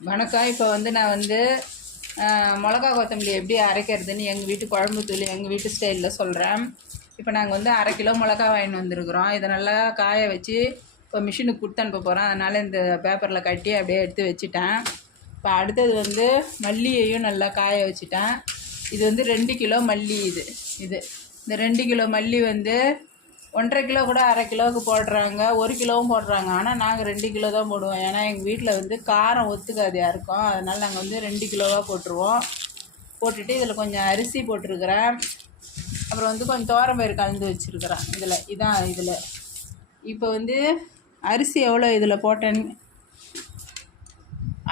வணக்கம். இப்போ வந்து நான் வந்து மிளகா கொத்தமல்லி எப்படி அரைக்கிறதுன்னு எங்கள் வீட்டு குழம்பு தூள் எங்கள் வீட்டு ஸ்டைலில் சொல்கிறேன் இப்போ நாங்கள் வந்து அரை கிலோ மிளகா வாங்கிட்டு வந்திருக்கிறோம். இதை நல்லா காய வச்சு இப்போ மிஷினுக்கு கொடுத்து அனுப்ப போகிறோம் அதனால் இந்த பேப்பரில் கட்டி அப்படியே எடுத்து வச்சுட்டேன். இப்போ அடுத்தது வந்து மல்லியையும் நல்லா காய வச்சுட்டேன். இது வந்து ரெண்டு கிலோ மல்லி இது. இது. இந்த ரெண்டு கிலோ மல்லி வந்து ஒன்றரை கிலோ கூட அரை கிலோவுக்கு போடுறாங்க ஒரு கிலோவும் போடுறாங்க. ஆனால் நாங்கள் ரெண்டு கிலோ தான் போடுவோம். ஏன்னா எங்கள் வீட்டில் வந்து காரம் ஒத்துக்காது யாருக்கும். அதனால் நாங்கள் வந்து ரெண்டு கிலோவாக போட்டுருவோம். போட்டுட்டு இதில் கொஞ்சம் அரிசி போட்டிருக்கிறேன். அப்புறம் வந்து கொஞ்சம் தோரம்பயிறு கலந்து வச்சுருக்கிறேன் இதில். இதான் இதில். இப்போ வந்து அரிசி எவ்வளோ இதில் போட்டேன்னு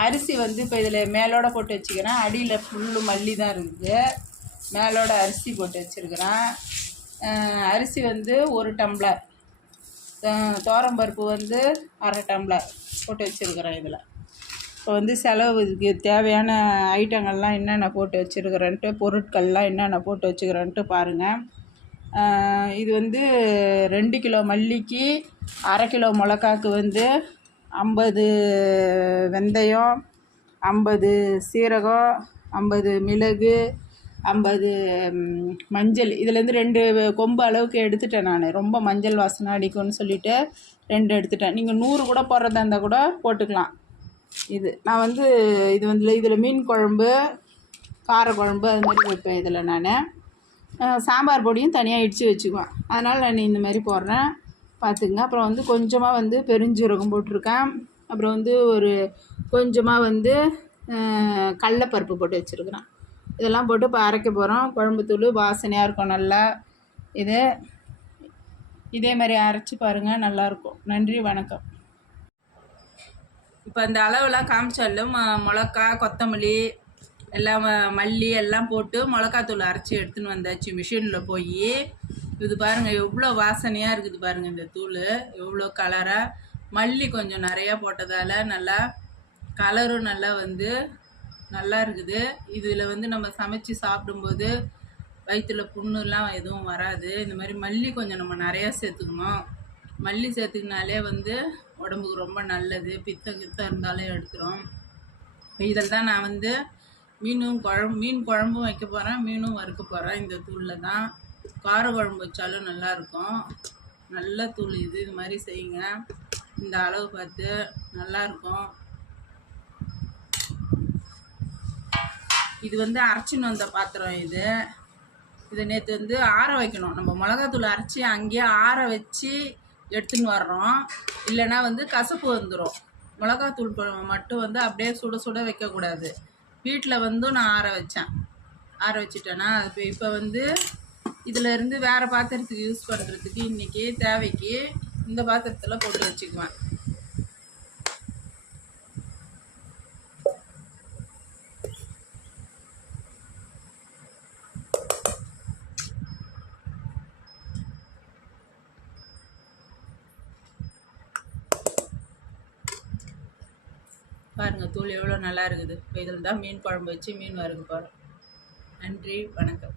அரிசி வந்து இப்போ இதில் மேலோட போட்டு வச்சுக்கிறேன். அடியில் ஃபுல்லு மல்லி தான் இருக்குது மேலோட அரிசி போட்டு வச்சுருக்கிறேன். அரிசி வந்து ஒரு டம்ளர். அஹ் பருப்பு வந்து அரை டம்ளர் போட்டு வச்சுருக்குறேன் இதில். இப்போ வந்து செலவுக்கு தேவையான ஐட்டங்கள்லாம் என்னென்ன போட்டு வச்சுருக்குறேன்ட்டு பொருட்கள்லாம் என்னென்ன போட்டு வச்சுக்கிறேன்ட்டு பாருங்கள் இது வந்து ரெண்டு கிலோ மல்லிக்கு அரை கிலோ மிளகாக்கு வந்து ஐம்பது வெந்தயம் ஐம்பது சீரகம் ஐம்பது மிளகு ஐம்பது மஞ்சள். இதுலேருந்து ரெண்டு கொம்பு அளவுக்கு எடுத்துட்டேன் நான். ரொம்ப மஞ்சள் வாசனை அடிக்கும்னு சொல்லிட்டு ரெண்டு எடுத்துட்டேன். நீங்கள் நூறு கூட போடுறதா இருந்தால் கூட போட்டுக்கலாம். இது நான் வந்து இது வந்து இதில் மீன் குழம்பு காரக்குழம்பு அது மாதிரி வைப்பேன் இதில் நான். சாம்பார் பொடியும் தனியாக இடித்து வச்சுக்குவேன். அதனால் நான் இந்த மாதிரி போடுறேன். பார்த்துங்க அப்புறம் வந்து கொஞ்சமாக வந்து பெருஞ்சீரகம் போட்டிருக்கேன். அப்புறம் வந்து ஒரு கொஞ்சமாக வந்து கடலப்பருப்பு போட்டு வச்சுருக்குறேன். இதெல்லாம் போட்டு இப்போ அரைக்க போகிறோம் குழம்புத்தூள் வாசனையாக இருக்கும் நல்லா. இது இதே மாதிரி அரைச்சி பாருங்கள் நல்லாயிருக்கும் நன்றி வணக்கம். இப்போ இந்த அளவெல்லாம் காமிச்சாலும் ம- மிளகா கொத்தமல்லி எல்லாம் மல்லி எல்லாம் போட்டு மிளகாத்தூள் அரைச்சி எடுத்துன்னு வந்தாச்சு மிஷினில் போய். இது பாருங்கள் எவ்வளோ வாசனையாக இருக்குது பாருங்கள் இந்த தூள். எவ்வளோ கலராக மல்லி கொஞ்சம் நிறையா போட்டதால் நல்லா கலரும் நல்லா வந்து நல்லா இருக்குது. இதில் வந்து நம்ம சமைச்சு சாப்பிடும்போது வயிற்றுல புண்ணுலாம் எதுவும் வராது. இந்த மாதிரி மல்லி கொஞ்சம் நம்ம நிறையா சேர்த்துக்கணும். மல்லி சேர்த்துக்கினாலே வந்து உடம்புக்கு ரொம்ப நல்லது. பித்தம் கித்தம் இருந்தாலும் எடுத்துரும் இதில் தான் நான் வந்து மீனும் குழம்பு மீன் குழம்பும் வைக்க போகிறேன் மீனும் வறுக்க போகிறேன் இந்த தூளில் தான். கார குழம்பு வச்சாலும் நல்லாயிருக்கும் நல்ல தூள் இது இது மாதிரி செய்யுங்க. இந்த அளவு பார்த்து நல்லாயிருக்கும் இது வந்து அரைச்சின்னு வந்த பாத்திரம் இது. இதை நேற்று வந்து ஆற வைக்கணும். நம்ம மிளகாத்தூள் அரைச்சி அங்கேயே ஆற வச்சு எடுத்துன்னு வர்றோம். இல்லைன்னா வந்து கசப்பு வந்துடும் மிளகாத்தூள் மட்டும் வந்து அப்படியே சுட சுட வைக்கக்கூடாது. வீட்டில் வந்து நான் ஆற வச்சேன். ஆற வச்சுட்டேன்னா இப்போ இப்போ வந்து இதில் இருந்து வேறு பாத்திரத்துக்கு யூஸ் பண்ணுறதுக்கு இன்றைக்கி தேவைக்கு இந்த பாத்திரத்தில் போட்டு வச்சுக்குவேன். பாருங்கள் தூள் எவ்வளோ நல்லா இருக்குது. இப்போ இதில் தான் மீன் குழம்பு வச்சு மீன் வறுக்க போகிறோம் நன்றி வணக்கம்.